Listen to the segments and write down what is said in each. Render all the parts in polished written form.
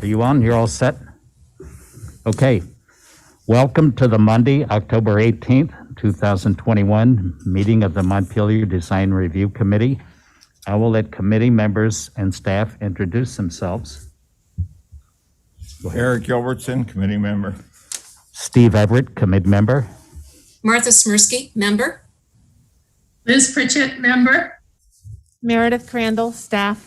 Are you on? You're all set? Okay. Welcome to the Monday, October 18th, 2021 meeting of the Montpelier Design Review Committee. I will let committee members and staff introduce themselves. Eric Gilbertson, committee member. Steve Everett, committee member. Martha Smirsky, member. Liz Pritchett, member. Meredith Crandall, staff.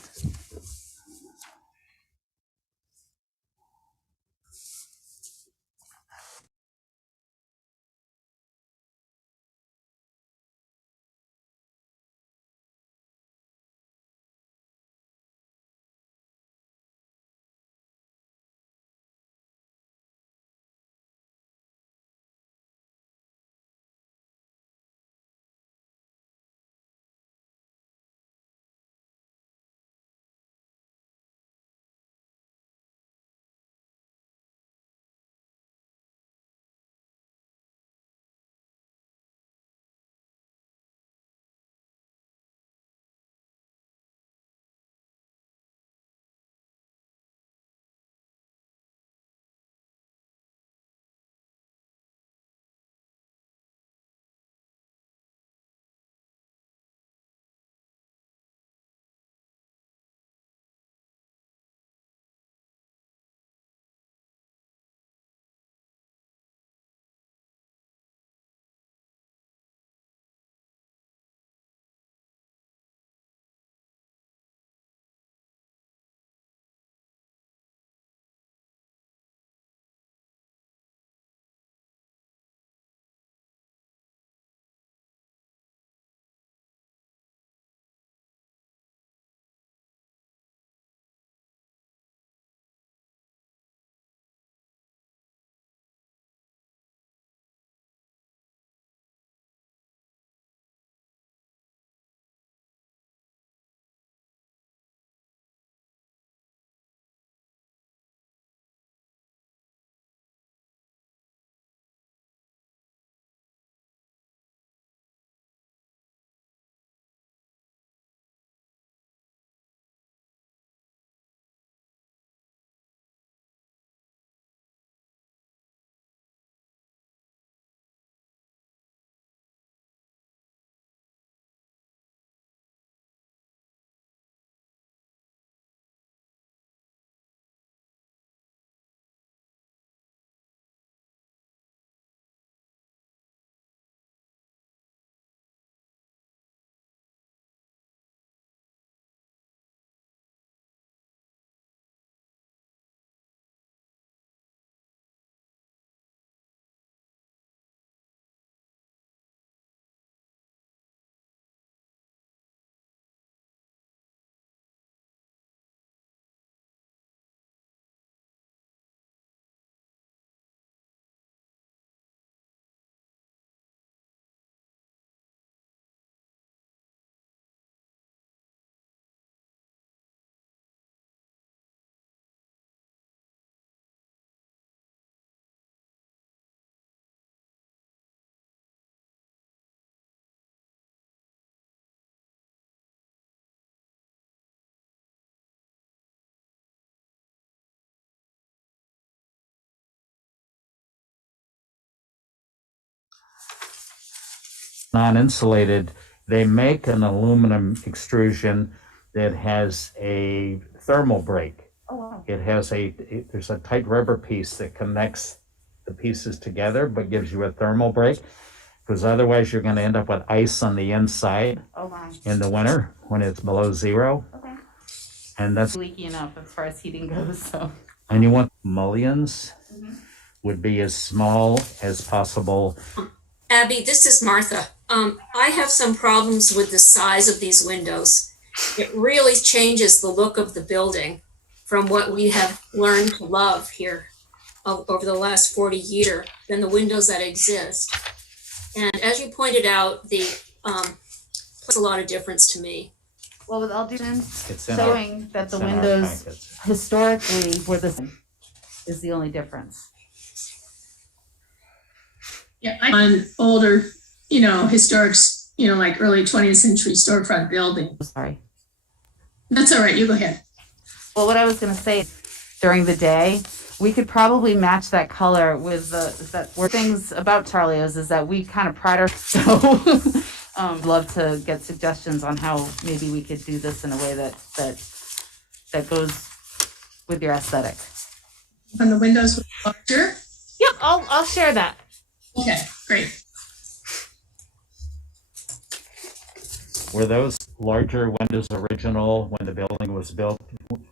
Non-insulated, they make an aluminum extrusion that has a thermal break. Oh, wow. There's a tight rubber piece that connects the pieces together, but gives you a thermal break, because otherwise you're going to end up with ice on the inside Oh, my. in the winter when it's below zero. Okay. And that's Leaky enough as far as heating goes, so. and you want mullions would be as small as possible. Abby, this is Martha. I have some problems with the size of these windows. It really changes the look of the building from what we have learned to love here over the last 40 years than the windows that exist. And as you pointed out, the makes a lot of difference to me. Well, with all due It's in showing that the it's in our windows packets. historically were the same is the only difference. Yeah, on older, historic, like early 20th century storefront building. Sorry. That's all right. You go ahead. Well, what I was going to say, during the day, we could probably match that color with things about Charlie's is that we kind of pride ourselves. So, love to get suggestions on how maybe we could do this in a way that goes with your aesthetic. When the windows were larger? Yep, I'll share that. Okay, great. Were those larger windows original when the building was built?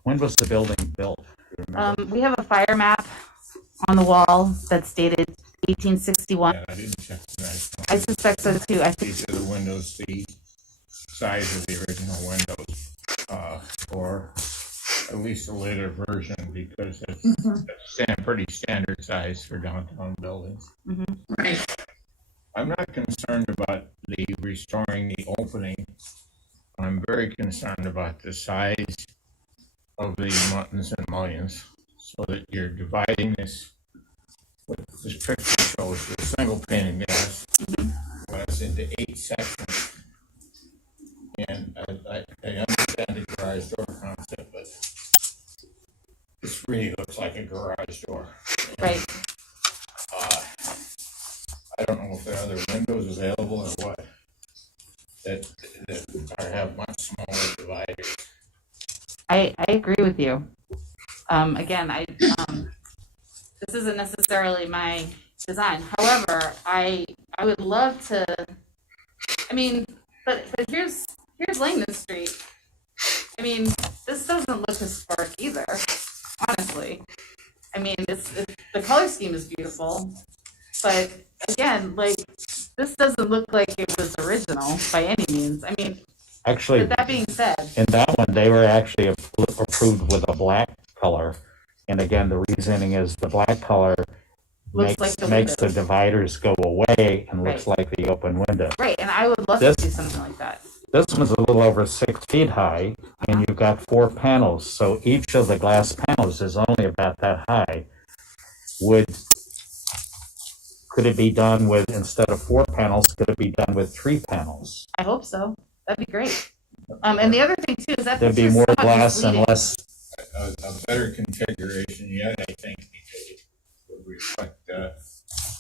When was the building built? Do you remember? We have a fire map on the wall that's dated 1861. Yeah, I didn't check that. I suspect so too. I think These are the windows, the size of the original windows, or at least a later version, because it's pretty standard size for downtown buildings. Right. I'm not concerned about the restoring the opening. I'm very concerned about the size of the muttons and mullions, so that you're dividing this. What this picture shows, the single pane of glass, glass into 8 sections. And I understand the garage door concept, but this really looks like a garage door. right. I don't know if there are other windows available or what that have much smaller dividers. I agree with you. Again, this isn't necessarily my design. However, I would love to. I mean, but here's Langdon Street. I mean, this doesn't look historic either. Honestly, I mean, the color scheme is beautiful, but again, like this doesn't look like it was original by any means. I mean, Actually, but that being said, in that one, they were actually approved with a black color. And again, the reasoning is the black color Looks like the makes the windows. dividers go away and looks Right. like the open window. right, and I would love This- to do something like that. This one's a little over 6 feet high, and you've got 4 panels, so each of the glass panels is only about that high. Could it be done with, instead of 4 panels, could it be done with 3 panels? I hope so. That'd be great. And the other thing too is that There'd be picture's more somewhat glass and misleading. less, A better configuration yet, I think, because it would reflect,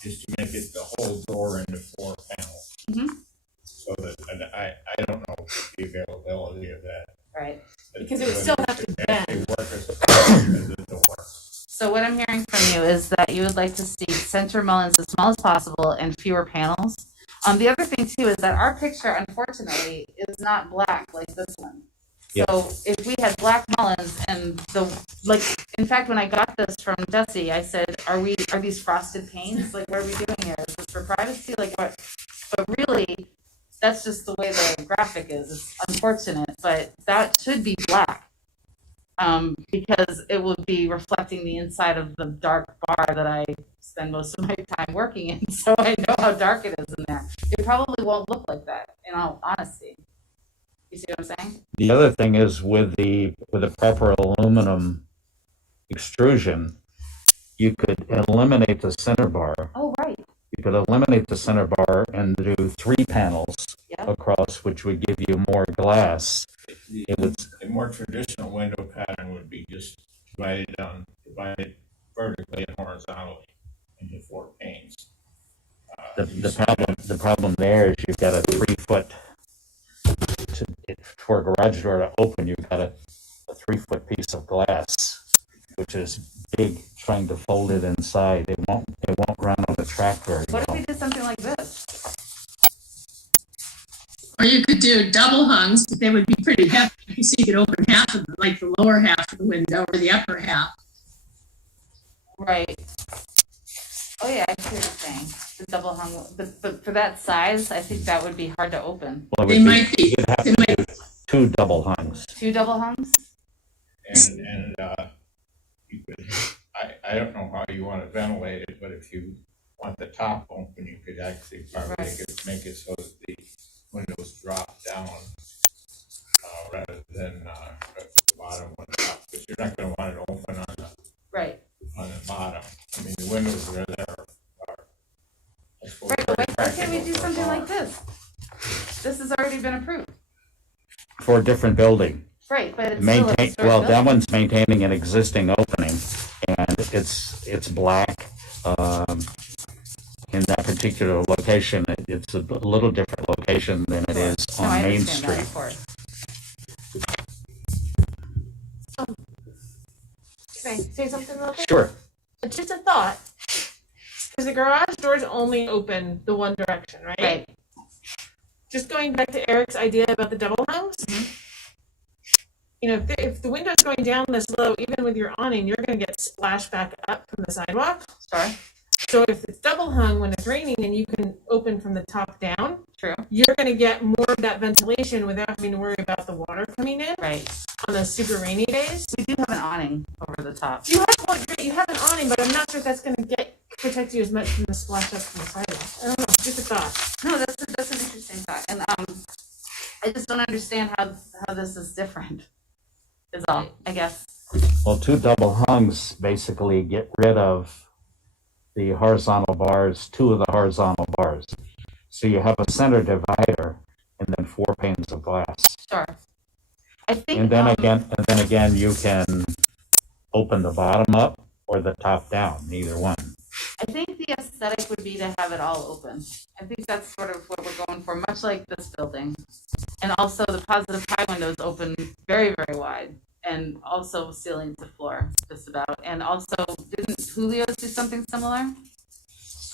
is to make it the whole door into 4 panels. So that, and I don't know the availability of that. Right. Because it would still have to actually bend. work as a door. So what I'm hearing from you is that you would like to see center mullions as small as possible and fewer panels. The other thing too is that our picture, unfortunately, is not black like this one. Yes. So if we had black mullions and in fact, when I got this from Jesse, I said, are these frosted panes? Like, what are we doing here? Is this for privacy? Like what? But really, that's just the way the graphic is. It's unfortunate, but that should be black. Because it would be reflecting the inside of the dark bar that I spend most of my time working in. So I know how dark it is in there. It probably won't look like that, in all honesty. You see what I'm saying? the other thing is with the proper aluminum extrusion, you could eliminate the center bar. Oh, right. You could eliminate the center bar and do 3 panels Yeah. across, which would give you more glass. It would, A more traditional window pattern would be just divided vertically and horizontally into 4 panes. the problem there is you've got a 3-foot, for a garage door to open, you've got a 3-foot piece of glass, which is big, trying to fold it inside. It won't run on the track very What if well. we did something like this? Or you could do double hungs, but they would be pretty hefty, so you could open half of like the lower half of the window or the upper half. Right. Oh yeah, I see what you're saying. The double hung, but for that size, I think that would be hard to open. Well, it They would might be. You'd have They to might. do 2 double hungs. 2 double hungs? And you could, I don't know how you want to ventilate it, but if you want the top open, you could actually probably Right. make it so that the windows drop down rather than the bottom one up, because you're not going to want it open Right. on the bottom. I mean, the windows that are there are, I suppose, Right, but very why can't we do practical for something like bar. this? This has already been approved. For a different building. Right, but it's still a Maintain, historic well, that building. one's maintaining an existing opening. it's black. In that particular location, it's a little different location than it is No, on I Main understand that, Street. of course. Can I say something real quick? Sure. Just a thought. Because the garage doors only open the one direction, right? Right. Just going back to Eric's idea about the double hungs. You know, if the window's going down this low, even with your awning, you're going to get splashed back up from the sidewalk. Sure. So if it's double hung when it's raining and you can open from the top down, True. you're going to get more of that ventilation without having to worry about the water coming in Right. on those super rainy days. We do have an awning over the top. You have one, you have an awning, but I'm not sure if that's going to protect you as much from the splash up from the sidewalk. I don't know, just a thought. No, that's an interesting thought, and I just don't understand how this is different. Is all, I guess. Well, two double hungs basically get rid of the horizontal bars, two of the horizontal bars. So you have a center divider and then 4 panes of glass. Sure. I think. And then again, you can open the bottom up or the top down, either one. I think the aesthetic would be to have it all open. I think that's sort of what we're going for, much like this building. And also the positive high windows open very, very wide. And also ceiling to floor, just about. And also, didn't Julio's do something similar?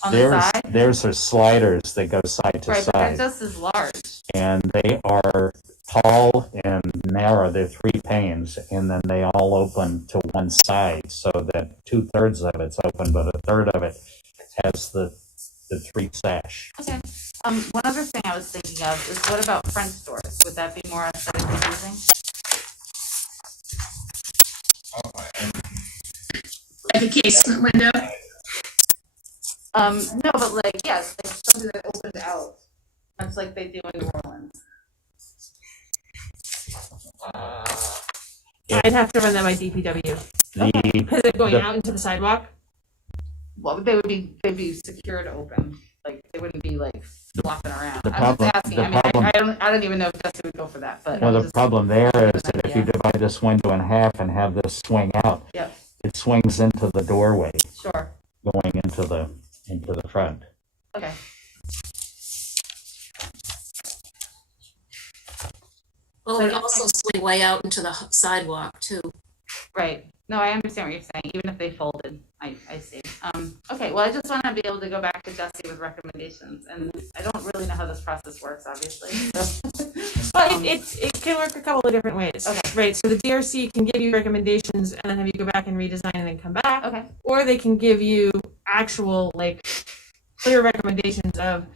On the side? There's her sliders that go side to Right, but they're side. just as large. And they are tall and narrow. They're 3 panes, and then they all open to one side, so that 2/3 of it's open, but 1/3 of it has the 3 sash. Okay. One other thing I was thinking of is, what about French doors? Would that be more aesthetically pleasing? Like a casement window. No, but like, yes, like something that opens out, much like they do in New Orleans. I'd have to run that by DPW because they're going out into the sidewalk. Well, they'd be secured open, like they wouldn't be like flopping around. The I'm problem- just asking. the I mean, problem- I don't even know if Jesse would go for that, but Well, I'm the just- problem there is that if you Yeah. divide this window in half and have this swing out, Yep, it swings into the doorway sure. going into the front. Okay. Well, it also swing way out into the sidewalk too. Right. No, I understand what you're saying. Even if they folded, I see. Okay. Well, I just want to be able to go back to Jesse with recommendations, and I don't really know how this process works, obviously. So. But it can work a couple of different ways. Okay. Right. So the DRC can give you recommendations and then have you go back and redesign and then come back. Okay. Or they can give you actual, like, clear recommendations of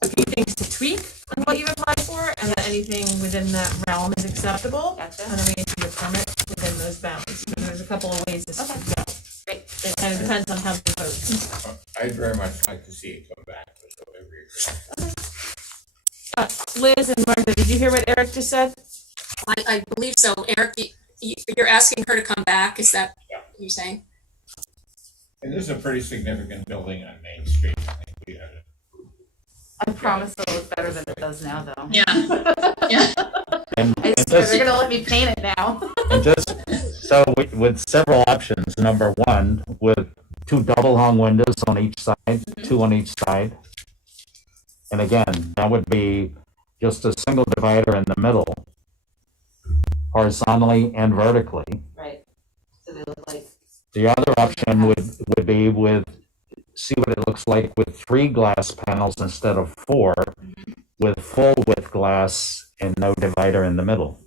a few things to tweak on what you applied for, and then anything within that realm is acceptable. Gotcha. And then we issue the permit within those bounds. So there's a couple of ways this could go. Great. It kind of depends on how they vote. I'd very much like to see it come back, so I agree. Liz and Martha, did you hear what Eric just said? I believe so. Eric, you're asking her to come back, is that what you're saying? And this is a pretty significant building on Main Street. I think we had it. I promise it'll look better than it does now, though. Yeah. Yeah. And, I and swear just, they're gonna let me paint it now. and just so with several options. Number one, with 2 double hung windows on each side, 2 on each side. And again, that would be just a single divider in the middle, horizontally and vertically. Right. So they look like. The other option would be see what it looks like with 3 glass panels instead of 4, with full width glass and no divider in the middle.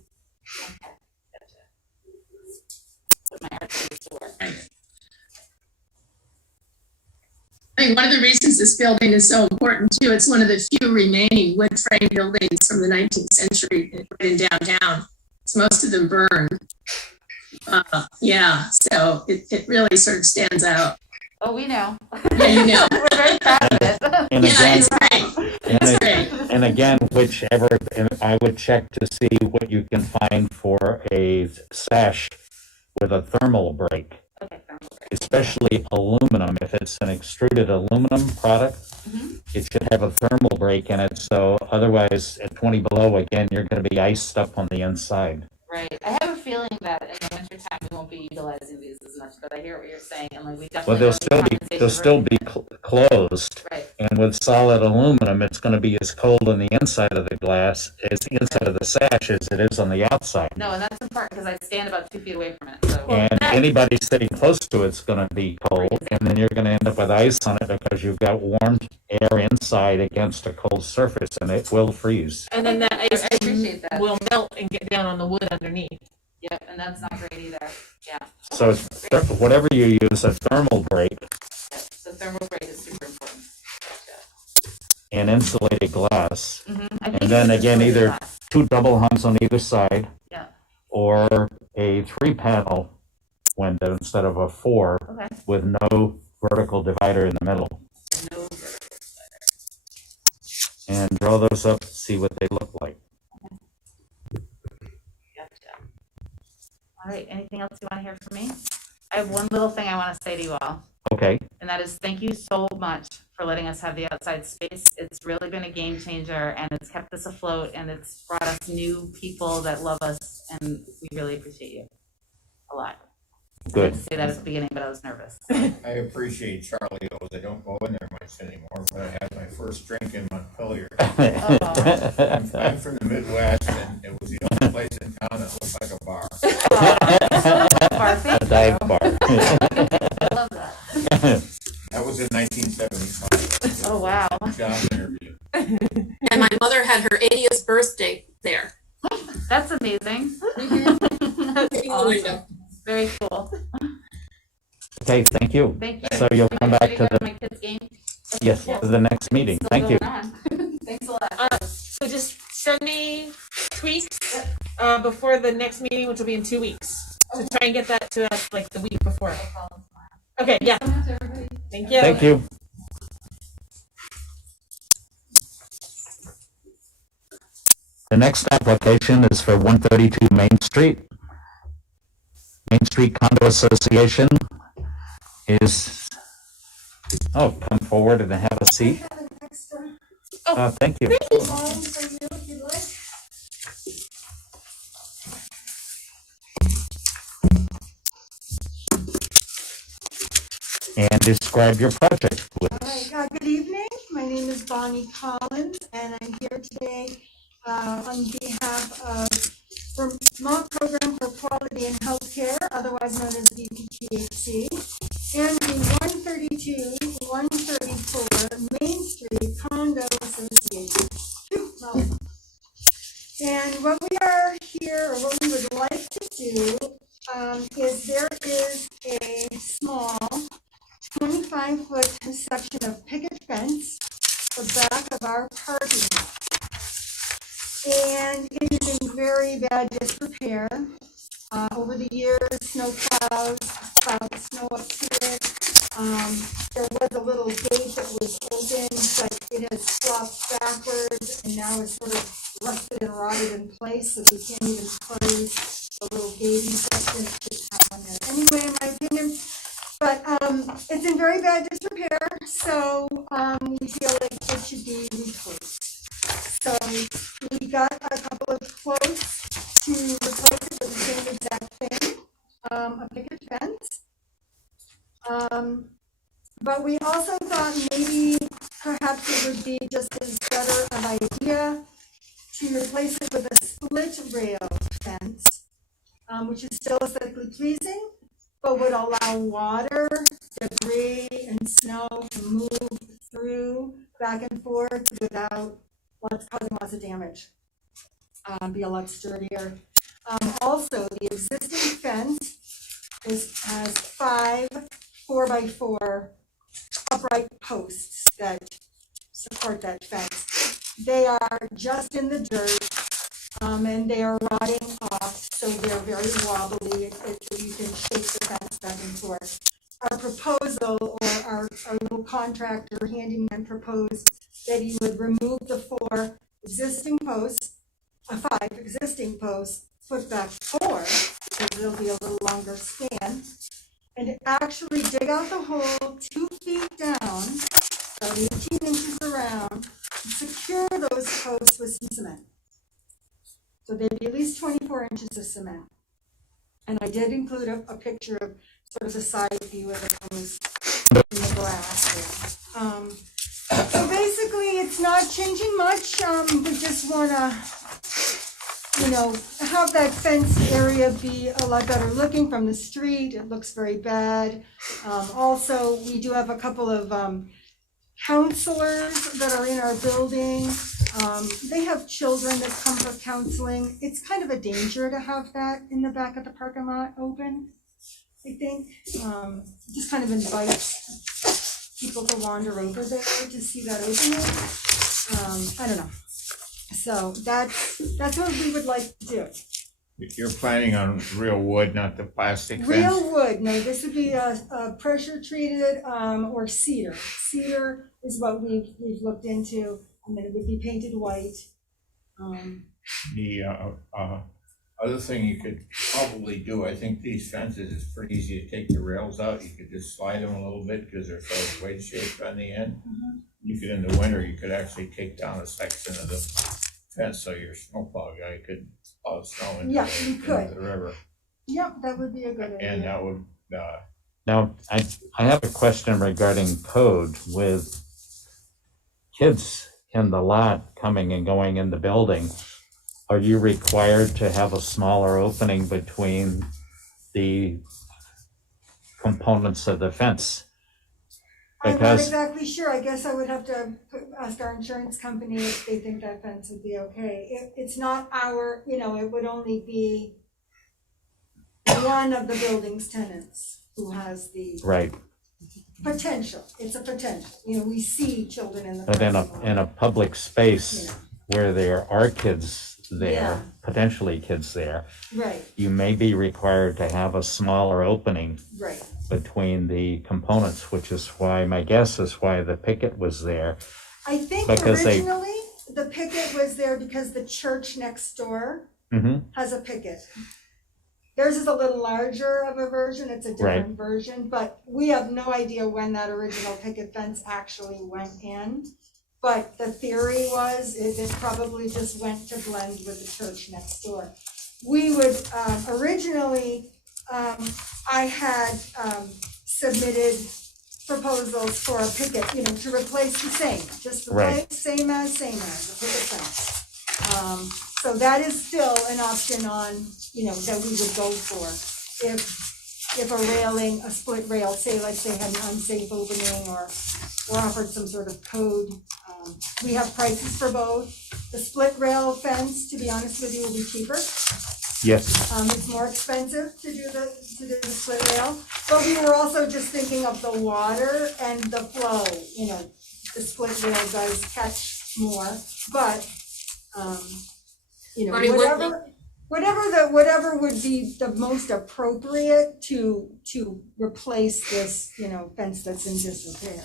Put my arcades to work. I think one of the reasons this building is so important too, it's one of the few remaining wood frame buildings from the 19th century in downtown. So most of them burned. Yeah, so it really sort of stands out. Oh, we know. Yeah, you know. We're very proud of it. And Yeah, again, it's great. and, It's a- great. and again, and I would check to see what you can find for a sash with a thermal break, Okay, sounds great. especially aluminum. If it's an extruded aluminum product, it should have a thermal break in it. So otherwise, at 20 below, again, you're going to be iced up on the inside. Right. I have a feeling that in the winter time we won't be utilizing these as much, but I hear what you're saying, and like we Well, definitely. they'll still be closed. Right. And with solid aluminum, it's going to be as cold on the inside of the glass as the inside of the sash as it is on the outside. No, and that's important because I stand about 2 feet away from it. So. And anybody sitting close to it's going to be cold, and then you're going to end up with ice on it because you've got warm air inside against a cold surface, and it will freeze. And then that ice I appreciate that. will melt and get down on the wood underneath. Yep, and that's not great either. Yeah. So whatever you use, a thermal break So thermal break is super important. Gotcha. and insulated glass, I think and then it's again, insulated either glass. 2 double hungs on either side, Yeah. or a 3-panel window instead of a 4, Okay. with no vertical divider in the middle. No vertical slider. And draw those up, see what they look like. Gotcha. All right. Anything else you want to hear from me? I have one little thing I want to say to you all. Okay, And that is thank you so much for letting us have the outside space. It's really been a game changer, and it's kept us afloat, and it's brought us new people that love us, and we really appreciate you a lot. I good. didn't say that at the beginning, but I was nervous. I appreciate Charlie O's. I don't go in there much anymore, but I had my first drink in Montpelier. I'm from the Midwest, and it was the only place in town that looked like a bar. A dive bar. I love that. That was in 1975. Oh, wow. Job interview. And my mother had her 80th birthday there. That's amazing. In the window. Very cool. Okay, thank you. Thank you. So you'll come back to the the, my kids' game. yes, to the next meeting. Still Thank you. going on. Thanks a lot. So just send me tweaks before the next meeting, which will be in 2 weeks. So try and get that to us like the week before. Okay, yeah. Thank you. Thank you. The next application is for 132 Main Street. Main Street Condo Association is, oh, come forward and have a seat. Thank you. And describe your project, please. All right, good evening. My name is Bonnie Collins, and I'm here today on behalf of Vermont Program for Quality in Healthcare, otherwise known as VPQHC, and the 134 Main Street Condo Association. And what we are here, or what we would like to do, is there is a small 25-foot section of picket fence, the back of our parking lot. And it is in very bad disrepair. Over the years, snow plows plowed the snow up to it. There was a little gate that was open, but it has flopped backwards and now is sort of rusted and rotted in place, so we can't even close the little gating section. It's on there anyway, in my opinion. But it's in very bad disrepair, so we feel like it should be replaced. So we got a couple of quotes to replace it with the same exact thing, a picket fence. But we also thought maybe perhaps it would be just as better an idea to replace it with a split rail fence, which is still aesthetically pleasing, but would allow water, debris, and snow to move through back and forth without causing lots of damage. Be a lot sturdier. Also, the existing fence has 5 4x4 upright posts that support that fence. They are just in the dirt, and they are rotting off, so they're very wobbly. You can shake the fence back and forth. Our proposal, or our little contractor handyman proposed that he would remove the 5 existing posts, put back 4, because it'll be a little longer span, and actually dig out the hole 2 feet down, about 18 inches around, and secure those posts with some cement. So they'd be at least 24 inches of cement. And I did include a picture of sort of the side view of it comes in the glass there. So basically, it's not changing much. We just want to, have that fenced area be a lot better looking from the street. It looks very bad. Also, we do have a couple of counselors that are in our building. They have children that come for counseling. It's kind of a danger to have that in the back of the parking lot open, I think. Just kind of invites people to wander over there to see that opening. I don't know. So that's what we would like to do. You're planning on real wood, not the plastic fence? Real wood, no, this would be a pressure treated or cedar. Cedar is what we've looked into, and then it would be painted white. The other thing you could probably do, I think these fences, it's pretty easy to take the rails out. You could just slide them a little bit because they're sort of wedge shaped on the end. Mhm. You could, in the winter, you could actually take down a section of the fence so your snowplow guy could plow snow into, Yeah, you could. into the river. Yep, that would be a good idea. And that would, Now, I have a question regarding code with kids in the lot coming and going in the building. Are you required to have a smaller opening between the components of the fence? I'm not Because, exactly sure. I guess I would have to ask our insurance company if they think that fence would be okay. It's not our, it would only be one of the building's tenants who has the right, potential. It's a potential. We see children in the but in parking lot. a public space where there are kids there, Yeah. potentially kids there, Right, you may be required to have a smaller opening right. between the components, which is why, my guess is why the picket was there. I think Because they- originally the picket was there because the church next door Mhm. has a picket. Theirs is a little larger of a version, it's a different version, but we have no idea when that original picket fence actually went in. But the theory was it probably just went to blend with the church next door. We would, originally, I had submitted proposals for a picket, to replace the same, just Right. replace same as a picket fence. So that is still an option on, that we would go for. If a railing, a split rail, say like they had an unsafe opening or offered some sort of code. We have prices for both. The split rail fence, to be honest with you, will be cheaper. Yes, It's more expensive to do the split rail, but we were also just thinking of the water and the flow, the split rail does catch more, but, Bonnie, whatever would be the most appropriate to replace this, fence that's in disrepair.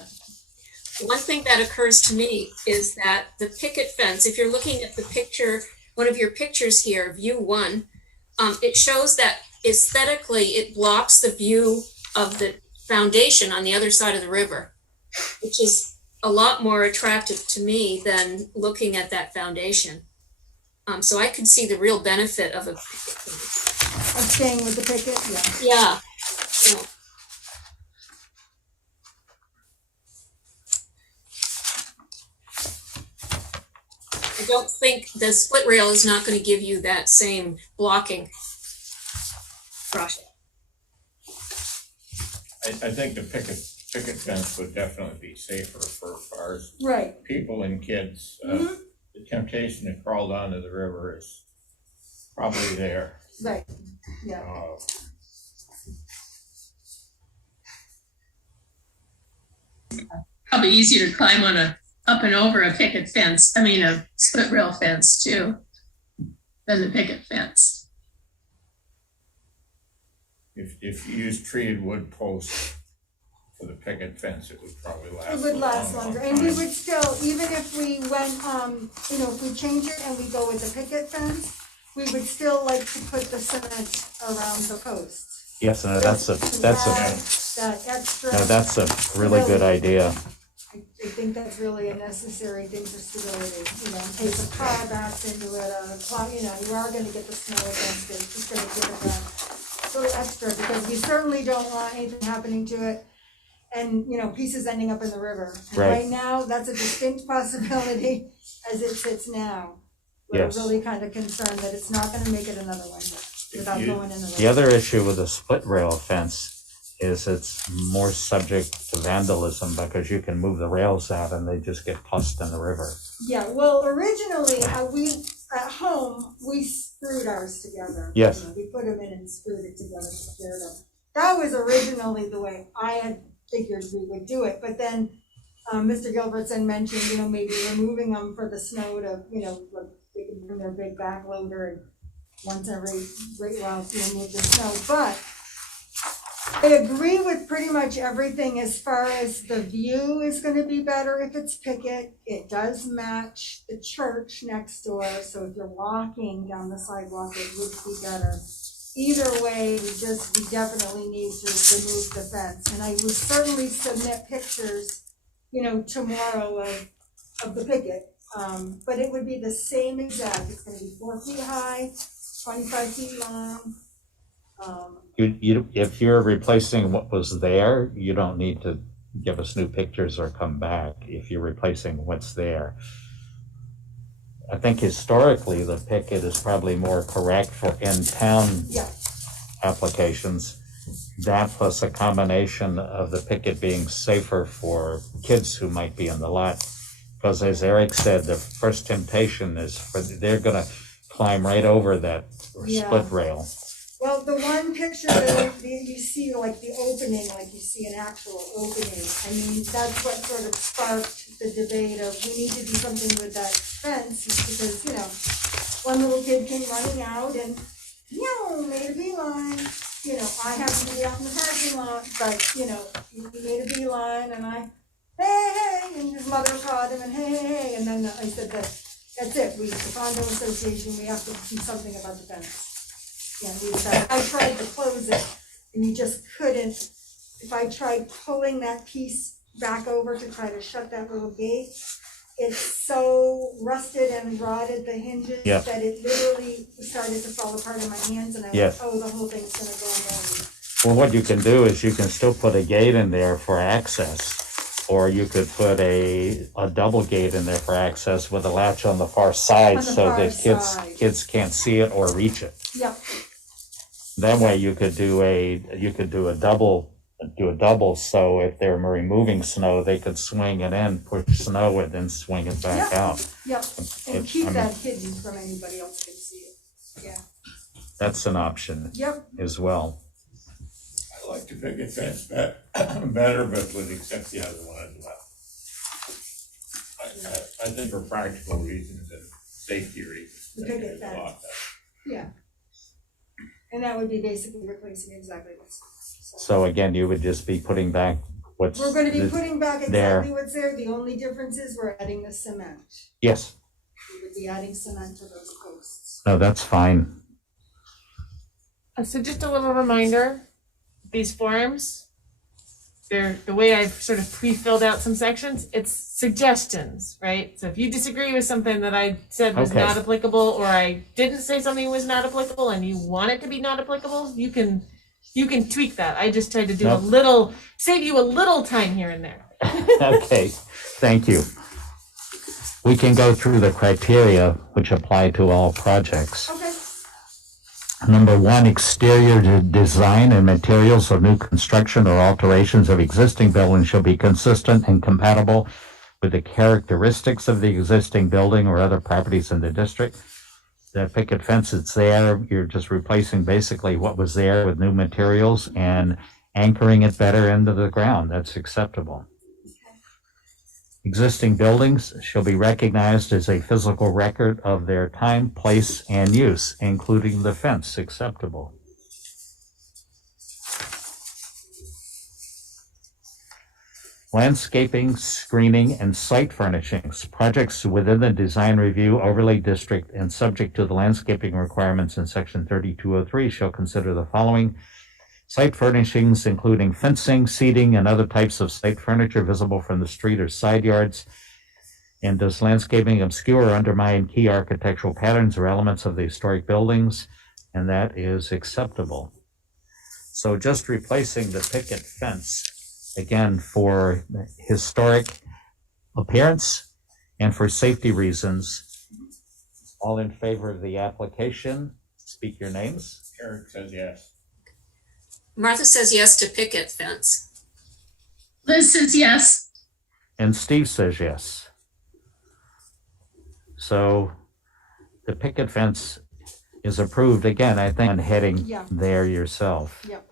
One thing that occurs to me is that the picket fence, if you're looking at the picture, one of your pictures here, view 1, it shows that aesthetically it blocks the view of the foundation on the other side of the river, which is a lot more attractive to me than looking at that foundation. So I could see the real benefit of a picket fence. Of staying with the picket, yeah. Yeah. I don't think the split rail is not going to give you that same blocking. Gosh. I think the picket fence would definitely be safer for cars, Right, people and kids. Mhm. The temptation to crawl down to the river is probably there. right, yeah. Probably easier to climb on up and over a picket fence, a split rail fence too, than the picket fence. If you use treated wood posts for the picket fence, it would probably last. It would a last long, longer, long and we time. would still, even if we went, if we change it and we go with the picket fence, we would still like to put the cement around the posts. yes, no, Just to that's add that extra. a really good idea. I think that's really a necessary thing for stability, in case a car backs into it, you are gonna get the snow against it, it's just gonna give it that little extra, because we certainly don't want anything happening to it and, you know, pieces ending up in the river. And Right. right now, that's a distinct possibility as it sits now. We're Yes. really kind of concerned that it's not gonna make it another winter without going in the river. The other issue with the split rail fence is it's more subject to vandalism because you can move the rails out and they just get tossed in the river. Yeah, well, originally, we, at home, we screwed ours together. Yes. You know, we put them in and screwed it together, secured them. That was originally the way I had figured we would do it, but then, Mr. Gilbertson mentioned, you know, maybe removing them for the snow to, you know, like, they can bring their big backloader and once every great while to remove the snow, but I agree with pretty much everything as far as the view is gonna be better if it's picket. It does match the church next door, so if you're walking down the sidewalk, it would be better. Either way, we definitely need to remove the fence, and I would certainly submit pictures, you know, tomorrow of the picket. But it would be the same exact, it's gonna be 4 feet high, 25 feet long. If you're replacing what was there, you don't need to give us new pictures or come back if you're replacing what's there. I think historically, the picket is probably more correct for in-town Yeah, applications. That plus a combination of the picket being safer for kids who might be in the lot. Because as Eric said, the first temptation is they're gonna climb right over that split rail. well, the one picture that you see, like the opening, like you see an actual opening, I mean, that's what sort of sparked the debate of we need to do something with that fence, because, you know, one little kid came running out and, made a beeline. You know, I happened to be out in the parking lot, but, you know, he made a beeline and hey, and his mother caught him and hey, and then I said that's it, the condo association, we have to do something about the fence. Yeah, I tried to close it, and you just couldn't. If I tried pulling that piece back over to try to shut that little gate, it's so rusted and rotted, the hinges, Yeah. that it literally started to fall apart in my hands, and I Yes. went, oh, the whole thing's gonna go wrong. Well, what you can do is you can still put a gate in there for access, or you could put a double gate in there for access with a latch on the far side On the so far that side. kids can't see it or reach it. Yep, That way you could do a double, so if they're removing snow, they could swing it in, push snow and then swing it back Yeah. out. yep, and I keep mean- that hidden from anybody else can see it. Yeah, That's an option yep, as well. I like the picket fence better, but would accept the other one as well. I think for practical reasons and safety reasons. The I think picket it's a lot fence. better. yeah. And that would be basically replacing exactly what's. So again, you would just be putting back what's. We're gonna be the- putting back there. exactly what's there, the only difference is we're adding the cement. Yes, We would be adding cement to those posts. no, that's fine. So just a little reminder, these forms, they're, the way I've sort of pre-filled out some sections, it's suggestions, right? So if you disagree with something that I said was Okay. not applicable, or I didn't say something was not applicable and you want it to be not applicable, you can tweak that. I just tried to do Nope. save you a little time here and there. Okay, thank you. We can go through the criteria which apply to all projects. Okay, Number one, exterior design and materials of new construction or alterations of existing buildings shall be consistent and compatible with the characteristics of the existing building or other properties in the district. The picket fence that's there, you're just replacing basically what was there with new materials and anchoring it better into the ground. That's acceptable. Existing buildings shall be recognized as a physical record of their time, place, and use, including the fence. Acceptable. Landscaping, screening, and site furnishings. Projects within the design review overlay district and subject to the landscaping requirements in section 3203 shall consider the following: site furnishings, including fencing, seating, and other types of site furniture visible from the street or side yards. And does landscaping obscure or undermine key architectural patterns or elements of the historic buildings? And that is acceptable. So just replacing the picket fence, again, for historic appearance and for safety reasons. All in favor of the application, speak your names. Eric says yes. Martha says yes to picket fence. Liz says yes. And Steve says yes. So the picket fence is approved. Again, I think, on heading Yeah. there yourself. Yep,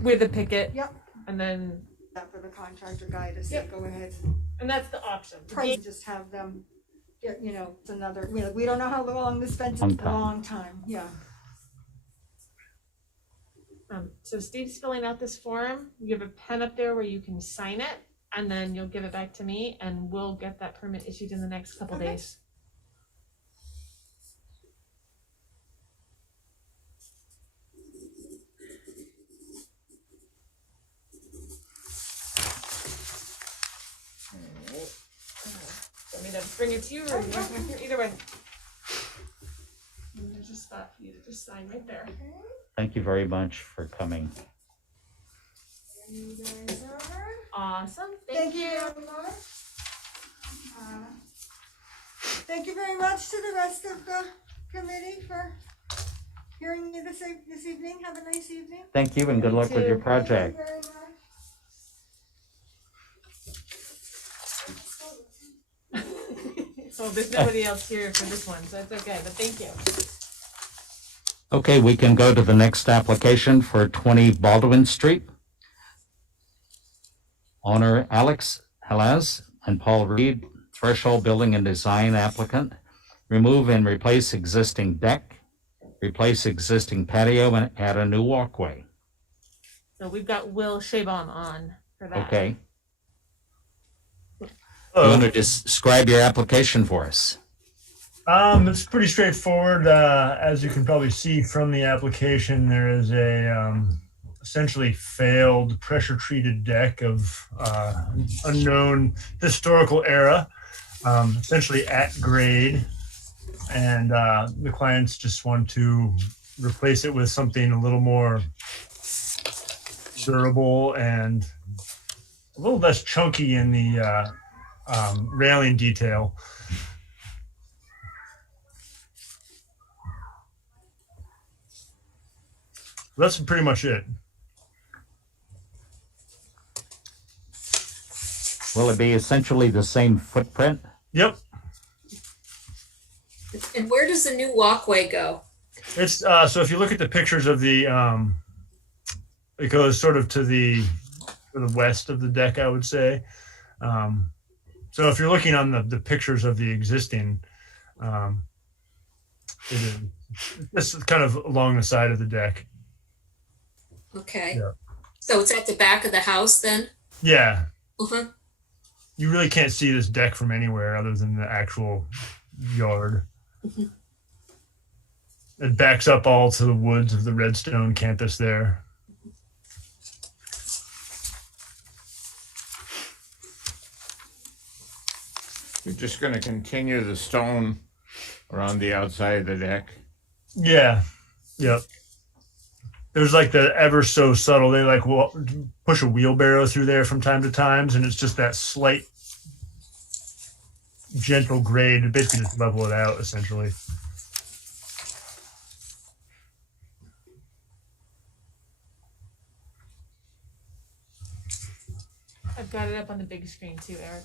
With a picket. Yep. And then, that for the contractor guy to say, Yep. go ahead. and that's the option. Probably just have them, get, you know, it's another, we don't know how long this fence is, Long a time. long time, yeah. So Steve's filling out this form. You have a pen up there where you can sign it, and then you'll give it back to me, and we'll get that permit issued in the next couple Okay. days. Want me to bring it to you, or you want me here? Either way. And there's a spot for you to just sign right there. Thank you very much for coming. You guys are- Awesome. Thank you very much. Thank you very much to the rest of the committee for hearing me this evening. Have a nice evening. Thank you and good luck with your too. project. Thank you very much. So there's nobody else here for this one, so it's okay, but thank you. Okay, we can go to the next application for 20 Baldwin Street. Owner Alex Halaz and Paul Reed, Threshold Building and Design applicant. Remove and replace existing deck, replace existing patio and add a new walkway. So we've got Will Shabon on for that. Okay, you want to describe your application for us? It's pretty straightforward. As you can probably see from the application, there is a essentially failed pressure-treated deck of unknown historical era, essentially at grade, and the clients just want to replace it with something a little more durable and a little less chunky in the railing detail. That's pretty much it. Will it be essentially the same footprint? Yep. And where does the new walkway go? It's so if you look at the pictures of the it goes sort of to the west of the deck, I would say. So if you're looking on the pictures of the existing, it is this is kind of along the side of the deck. Okay. Yeah. So it's at the back of the house then? Yeah. Uh-huh. You really can't see this deck from anywhere other than the actual yard. Mhm. It backs up all to the woods of the Redstone campus there. You're just gonna continue the stone around the outside of the deck? Yeah. Yep. There's like the ever so subtle, they like push a wheelbarrow through there from time to times, and it's just that slight gentle grade to basically just level it out essentially. I've got it up on the big screen too, Eric.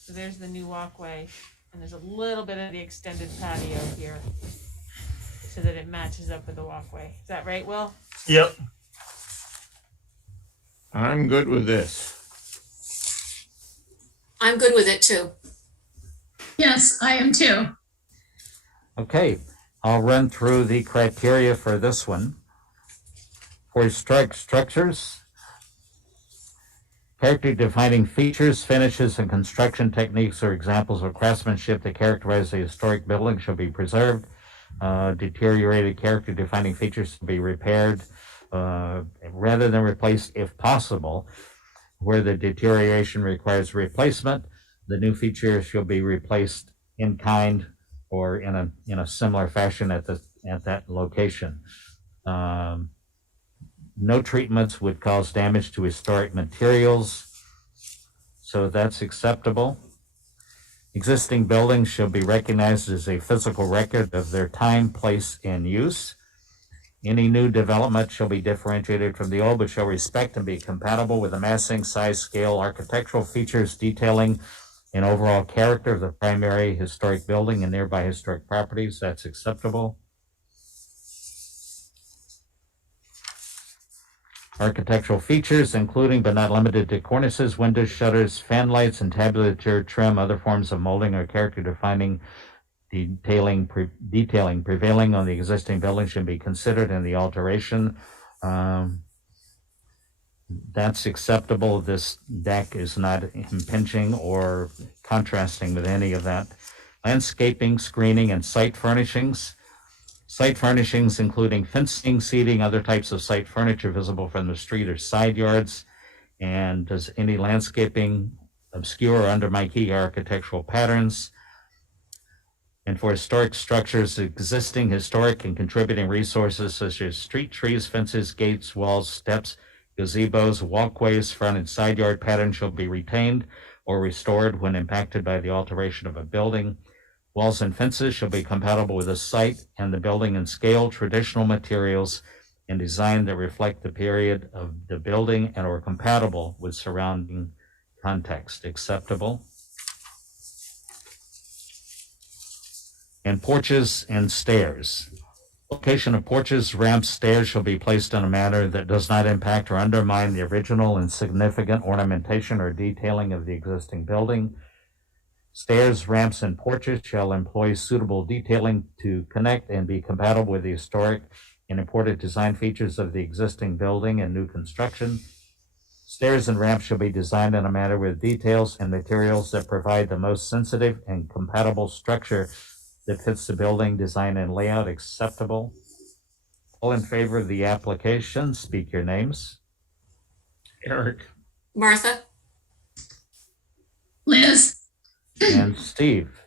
So there's the new walkway, and there's a little bit of the extended patio here, so that it matches up with the walkway. Is that right, Will? Yep. I'm good with this. I'm good with it too. Yes, I am too. Okay, I'll run through the criteria for this one. For structures, character defining features, finishes, and construction techniques or examples of craftsmanship that characterize the historic building shall be preserved. Deteriorated character defining features to be repaired rather than replaced if possible. Where the deterioration requires replacement, the new features shall be replaced in kind or in a similar fashion at that location. No treatments would cause damage to historic materials, so that's acceptable. Existing buildings shall be recognized as a physical record of their time, place, and use. Any new development shall be differentiated from the old, but shall respect and be compatible with the massing, size, scale, architectural features, detailing, and overall character of the primary historic building and nearby historic properties. That's acceptable. Architectural features, including but not limited to cornices, windows, shutters, fan lights, entablature, trim, other forms of molding or character defining detailing prevailing on the existing building should be considered in the alteration. That's acceptable. This deck is not impinging or contrasting with any of that. Landscaping, screening, and site furnishings. Site furnishings including fencing, seating, other types of site furniture visible from the street or side yards. And does any landscaping obscure or undermine key architectural patterns? And for historic structures, existing historic and contributing resources such as street trees, fences, gates, walls, steps, gazebos, walkways, front and side yard patterns shall be retained or restored when impacted by the alteration of a building. Walls and fences shall be compatible with the site and the building in scale, traditional materials, and design that reflect the period of the building and are compatible with surrounding context. Acceptable. And porches and stairs. Location of porches, ramps, stairs shall be placed in a manner that does not impact or undermine the original and significant ornamentation or detailing of the existing building. Stairs, ramps, and porches shall employ suitable detailing to connect and be compatible with the historic and imported design features of the existing building and new construction. Stairs and ramps shall be designed in a manner with details and materials that provide the most sensitive and compatible structure that fits the building design and layout. Acceptable. All in favor of the application, speak your names. Eric, Martha? Liz? And Steve.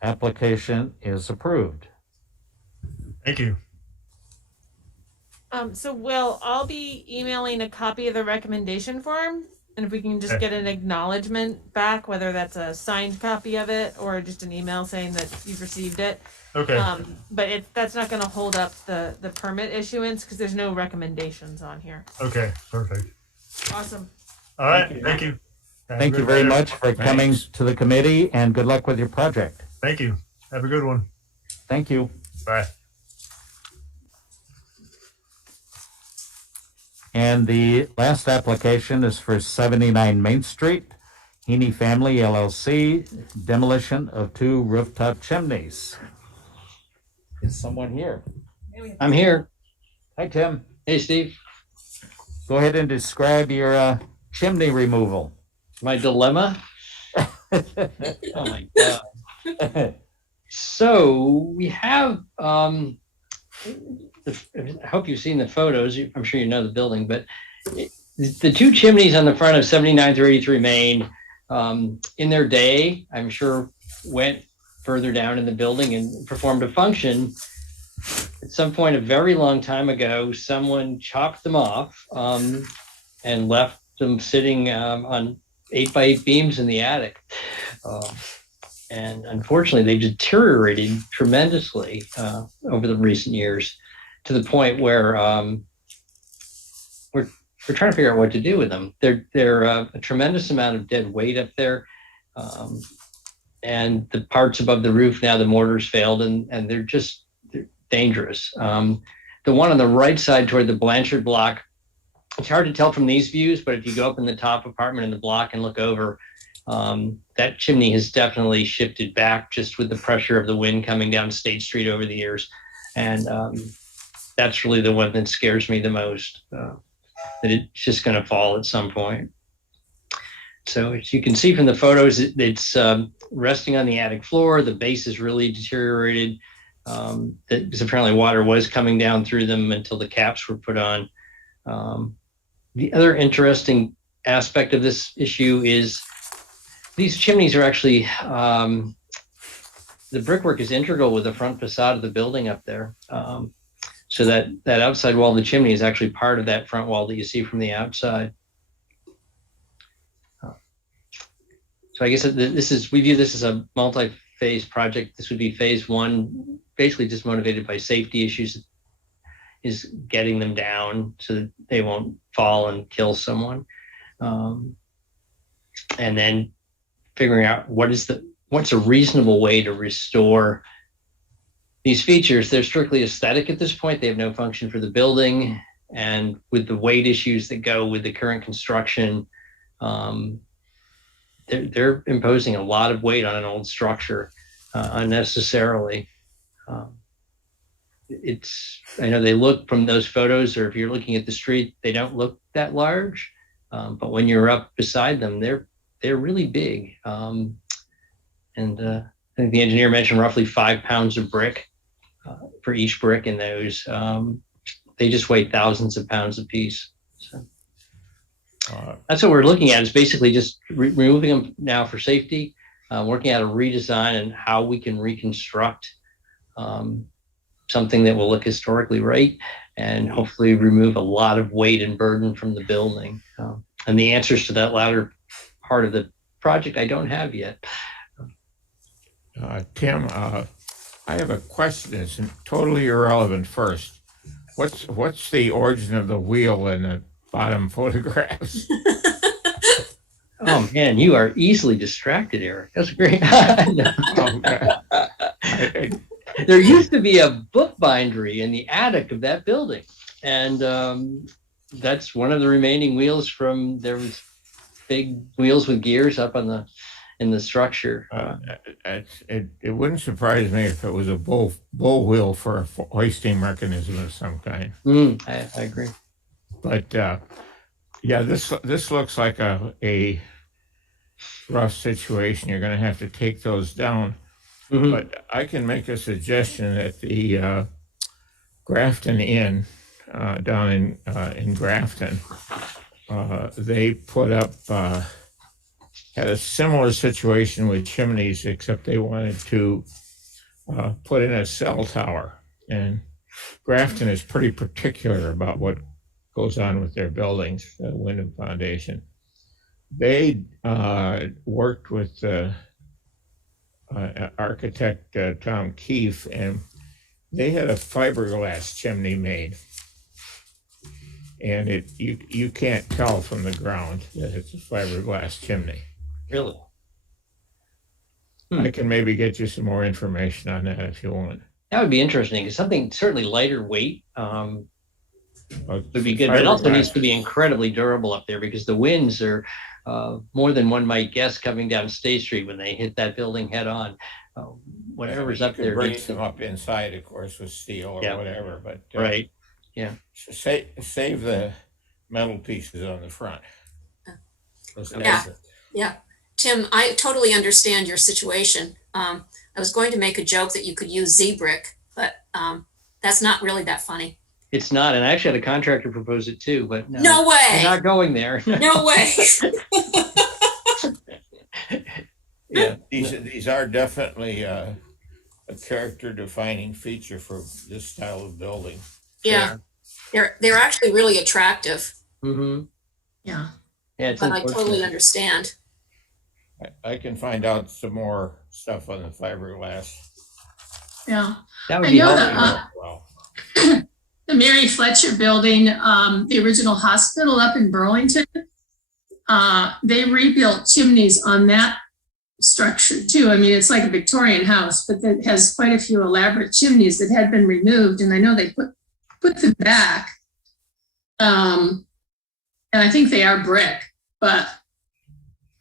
Application is approved. Thank you. So Will, I'll be emailing a copy of the recommendation form, and if we can just Okay. get an acknowledgement back, whether that's a signed copy of it or just an email saying that you've received it. Okay. But that's not gonna hold up the permit issuance, because there's no recommendations on here. Okay. Perfect. Awesome. All right. Thank you. Have a Thank you good very night. much for coming to the committee, and good luck with your project. Thank you. Have a good one. Thank you. Bye. And the last application is for 79 Main Street, Heaney Family LLC, demolition of 2 rooftop chimneys. Is someone here? I'm here. Hi, Tim. Hey, Steve. Go ahead and describe your chimney removal. My dilemma. Oh my God. So we have, I hope you've seen the photos. I'm sure you know the building, but the 2 chimneys on the front of 79 through 83 Main, in their day, I'm sure went further down in the building and performed a function. At some point a very long time ago, someone chopped them off and left them sitting on 8x8 beams in the attic. And unfortunately, they've deteriorated tremendously over the recent years, to the point where we're trying to figure out what to do with them. They're a tremendous amount of dead weight up there. And the parts above the roof, now the mortars failed, and they're dangerous. The one on the right side toward the Blanchard block, it's hard to tell from these views, but if you go up in the top apartment in the block and look over, that chimney has definitely shifted back just with the pressure of the wind coming down State Street over the years. And that's really the one that scares me the most, that it's just going to fall at some point. So as you can see from the photos, it's resting on the attic floor. The base is really deteriorated, because apparently water was coming down through them until the caps were put on. The other interesting aspect of this issue is these chimneys are actually, the brickwork is integral with the front facade of the building up there. So that outside wall of the chimney is actually part of that front wall that you see from the outside. So I guess we view this as a multi-phase project. This would be phase one, basically just motivated by safety issues, is getting them down so that they won't fall and kill someone. And then figuring out what's a reasonable way to restore these features. They're strictly aesthetic at this point. They have no function for the building. And with the weight issues that go with the current construction, they're imposing a lot of weight on an old structure unnecessarily. I know they look from those photos, or if you're looking at the street, they don't look that large. But when you're up beside them, they're really big. I think the engineer mentioned roughly 5 pounds of brick for each brick in those. They just weigh thousands of pounds a piece. So that's what we're looking at, is basically just removing them now for safety, working out a redesign and how we can reconstruct something that will look historically right and hopefully remove a lot of weight and burden from the building. And the answers to that latter part of the project I don't have yet. Tim, I have a question that's totally irrelevant first. What's the origin of the wheel in the bottom photographs? Oh man, you are easily distracted, Eric. That's great. There used to be a bookbindery in the attic of that building, and that's one of the remaining wheels from, there was big wheels with gears up on in the structure. It wouldn't surprise me if it was a bull wheel for a hoisting mechanism of some kind. I agree. But yeah, this looks like a rough situation. You're going to have to take those down. Mm-hmm. But I can make a suggestion that the Grafton Inn down in Grafton, they put up, had a similar situation with chimneys, except they wanted to put in a cell tower. And Grafton is pretty particular about what goes on with their buildings, the Wyndham Foundation. They worked with architect Tom Keefe, and they had a fiberglass chimney made. And you can't tell from the ground that it's a fiberglass chimney. Really? I can maybe get you some more information on that if you want. That would be interesting, because something certainly lighter weight would be good, but it also needs to be incredibly durable up there, because the winds are more than one might guess coming down State Street when they hit that building head on. Whatever's up there. Bring them up inside, of course, with steel or whatever, but right. Yeah. Save the metal pieces on the front. Yeah. Tim, I totally understand your situation. I was going to make a joke that you could use Z-brick, but that's not really that funny. It's not, and I actually had a contractor propose it too, but no way. We're not going there. No way. Yeah, these are definitely a character-defining feature for this style of building. Yeah, they're actually really attractive. Mm-hmm. Yeah. Yeah, but I totally understand. I can find out some more stuff on the fiberglass. Yeah. That would be helpful. The Mary Fletcher building, the original hospital up in Burlington, they rebuilt chimneys on that structure too. I mean, it's like a Victorian house, but it has quite a few elaborate chimneys that had been removed, and I know they put them back. And I think they are brick, but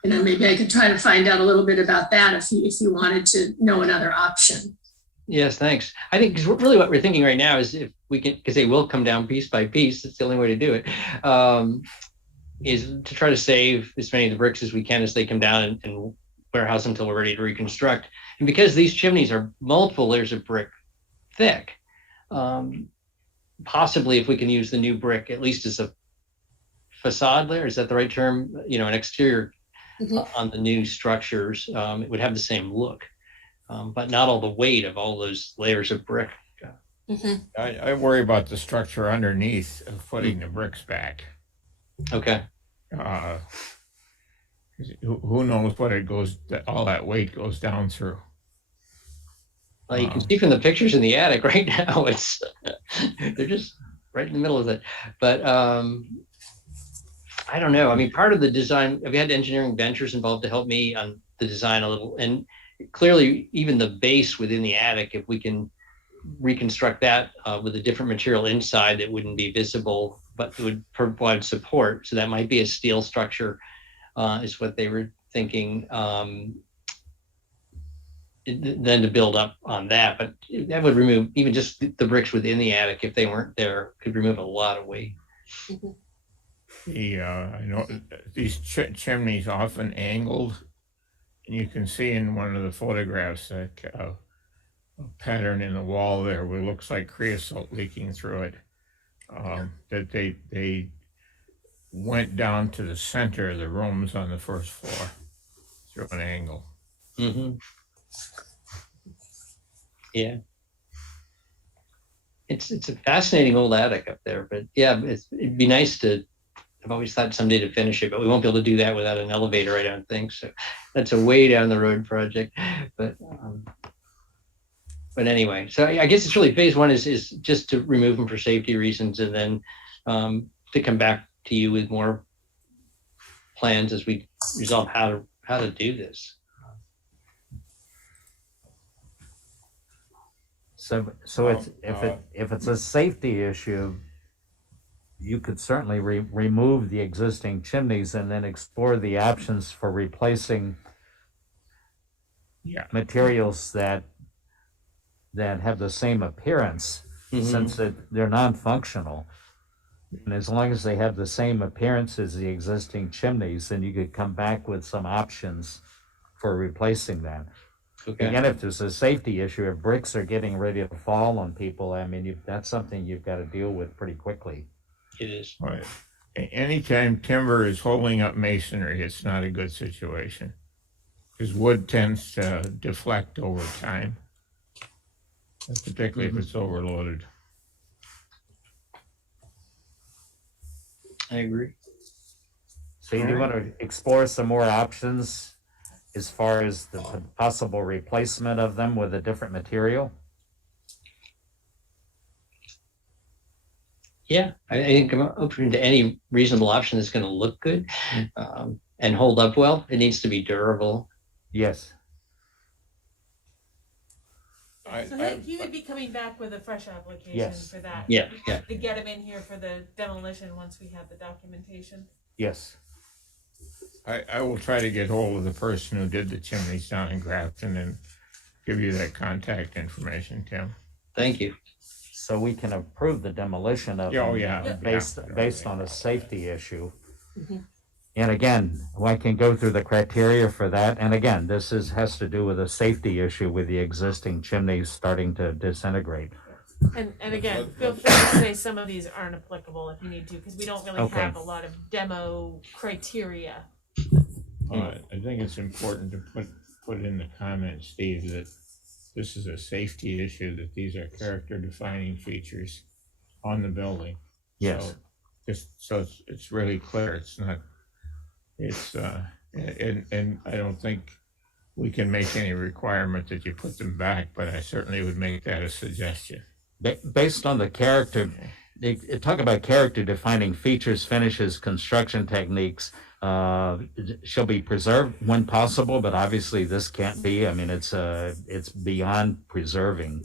maybe I could try to find out a little bit about that if you wanted to know another option. Yes, thanks. I think really what we're thinking right now is if we can, because they will come down piece by piece, it's the only way to do it, is to try to save as many of the bricks as we can as they come down and warehouse until we're ready to reconstruct. And because these chimneys are multiple layers of brick thick, possibly if we can use the new brick, at least as a facade layer, is that the right term? An exterior on the new structures, it would have the same look. But not all the weight of all those layers of brick I worry about the structure underneath of putting the bricks back. Okay. Uh, who knows what it goes, all that weight goes down through. Well, you can see from the pictures in the attic right now, it's they're just right in the middle of it. But I don't know. I mean, part of the design, we had engineering ventures involved to help me on the design a little. And clearly, even the base within the attic, if we can reconstruct that with a different material inside that wouldn't be visible, but it would provide support. So that might be a steel structure, is what they were thinking. Then to build up on that, but that would remove even just the bricks within the attic, if they weren't there, could remove a lot of weight. I know these chimneys often angled, and you can see in one of the photographs that a pattern in the wall there where it looks like creosote leaking through it. That they went down to the center of the rooms on the first floor through an angle. Mm-hmm. Yeah. It's a fascinating old attic up there, but yeah, it'd be nice to, I've always thought someday to finish it, but we won't be able to do that without an elevator, I don't think. So that's a way down the road project. But anyway, so I guess it's really phase one is just to remove them for safety reasons, and then to come back to you with more plans as we resolve how to do this. So it's, if it's a safety issue, you could certainly remove the existing chimneys and then explore the options for replacing materials that have the same appearance, since they're non-functional. And as long as they have the same appearance as the existing chimneys, then you could come back with some options for replacing that. Okay. Again, if there's a safety issue, if bricks are getting ready to fall on people, I mean, that's something you've got to deal with pretty quickly. It is. Right. Anytime timber is holding up masonry, it's not a good situation, because wood tends to deflect over time, particularly if it's overloaded. I agree. So you do want to explore some more options as far as the possible replacement of them with a different material? Yeah, I think I'm open to any reasonable option that's going to look good and hold up well. It needs to be durable. Yes. So he would be coming back with a fresh application Yes. for that. Yeah. To get him in here for the demolition once we have the documentation. Yes. I will try to get hold of the person who did the chimneys down in Grafton and give you that contact information, Tim. Thank you. So we can approve the demolition of them based on a safety issue. And again, I can go through the criteria for that. And again, this has to do with a safety issue with the existing chimneys starting to disintegrate. And again, feel free to say some of these aren't applicable if you need to, because we don't really have a lot of demo criteria. I think it's important to put in the comments, Steve, that this is a safety issue, that these are character defining features on the building. Yes. So, just so it's really clear. It's not, and I don't think we can make any requirement that you put them back, but I certainly would make that a suggestion. Based on the character, they talk about character defining features, finishes, construction techniques, shall be preserved when possible, but obviously this can't be. I mean, it's beyond preserving.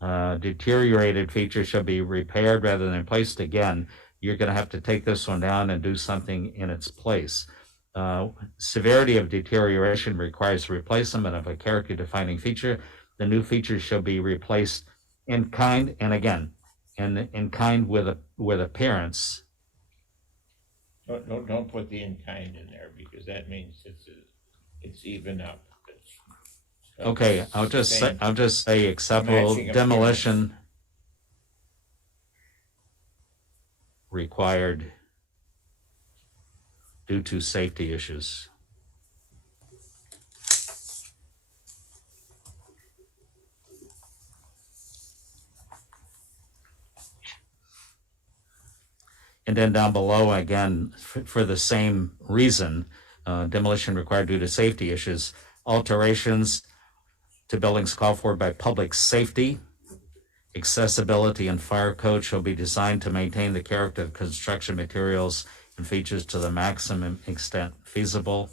Deteriorated features shall be repaired rather than replaced. Again, you're going to have to take this one down and do something in its place. Severity of deterioration requires replacement of a character defining feature. The new features shall be replaced in kind, and again, in kind with appearance. Don't put the in kind in there, because that means it's even up. Okay, I'll just say acceptable demolition required due to safety issues. And then down below, again, for the same reason, demolition required due to safety issues, alterations to buildings called for by public safety, accessibility, and fire code shall be designed to maintain the character of construction materials and features to the maximum extent feasible.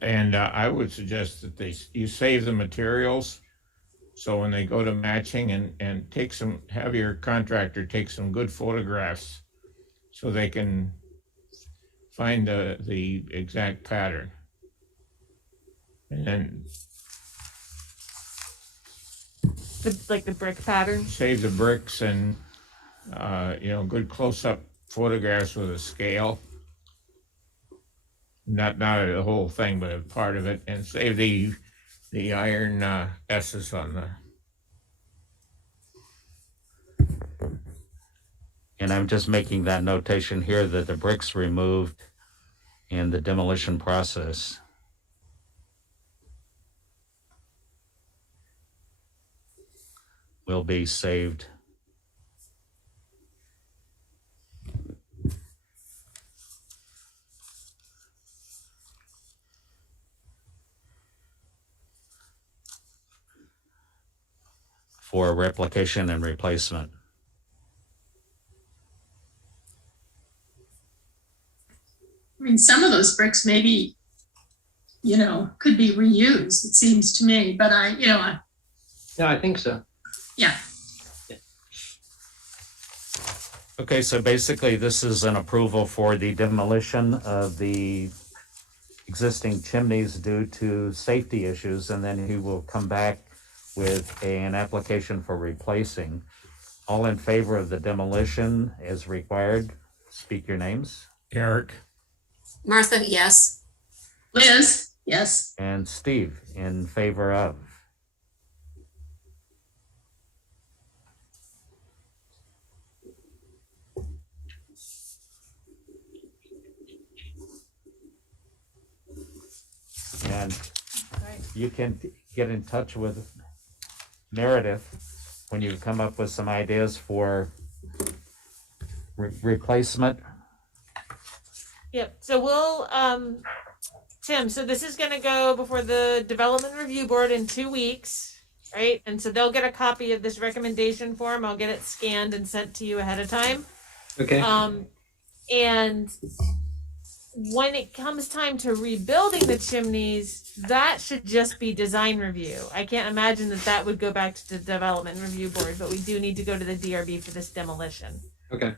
And I would suggest that you save the materials. So when they go to matching and have your contractor take some good photographs so they can find the exact pattern. And then the brick pattern. save the bricks and, good close-up photographs with a scale. Not the whole thing, but a part of it, and save the iron S's on the. And I'm just making that notation here that the bricks removed in the demolition process. Will be saved. For replication and replacement. I mean, some of those bricks maybe, could be reused, it seems to me, but Yeah, I think so. yeah. Okay, so basically this is an approval for the demolition of the existing chimneys due to safety issues, and then he will come back with an application for replacing. All in favor of the demolition as required, speak your names. Eric, Martha, yes. Liz, yes. And Steve, in favor of. And you can get in touch with Meredith when you come up with some ideas for replacement. Yep, so we'll, Tim, so this is gonna go before the Development Review Board in 2 weeks, right? And so they'll get a copy of this recommendation form, I'll get it scanned and sent to you ahead of time. Okay. And when it comes time to rebuilding the chimneys, that should just be design review. I can't imagine that would go back to the Development Review Board, but we do need to go to the DRB for this demolition. Okay.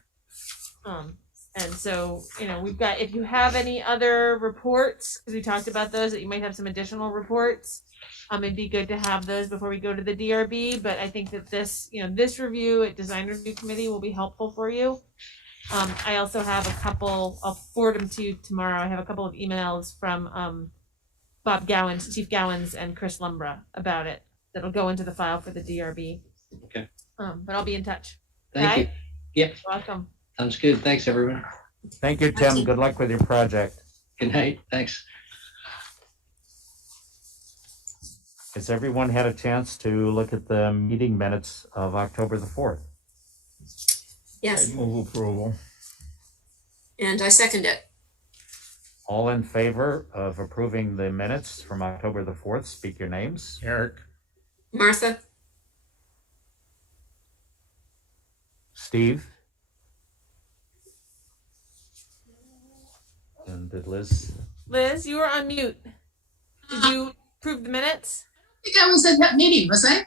And so, we've got, if you have any other reports, because we talked about those, that you might have some additional reports, it'd be good to have those before we go to the DRB, but I think that this review at Design Review Committee will be helpful for you. I also have a couple, I'll forward them to you tomorrow. I have a couple of emails from Bob Gowans, Chief Gowans, and Chris Lumbra about it. That'll go into the file for the DRB. Okay. But I'll be in touch. Thank you. Yep. Welcome. Sounds good. Thanks, everyone. Thank you, Tim. Good luck with your project. Good night. Thanks. Has everyone had a chance to look at the meeting minutes of October the 4th? Yes, move approval. and I second it. All in favor of approving the minutes from October the 4th, speak your names. Eric, Martha, Steve? And did Liz? Liz, you were on mute. Did you approve the minutes? I think I was at that meeting, was I?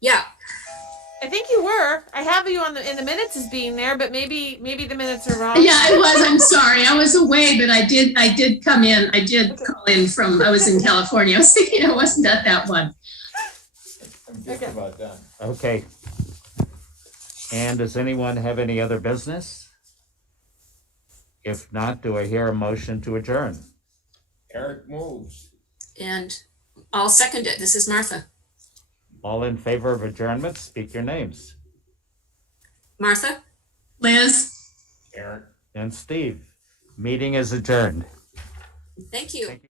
yeah, I think you were. I have you in the minutes as being there, but maybe the minutes are wrong. Yeah, I was. I'm sorry. I was away, but I did come in. I did call in I was in California. I was thinking I wasn't at that one. I'm just about done. Okay. And does anyone have any other business? If not, do I hear a motion to adjourn? Eric moves. and I'll second it. This is Martha. All in favor of adjournment, speak your names. Martha? Liz? Eric. And Steve. Meeting is adjourned. Thank you. Thank you.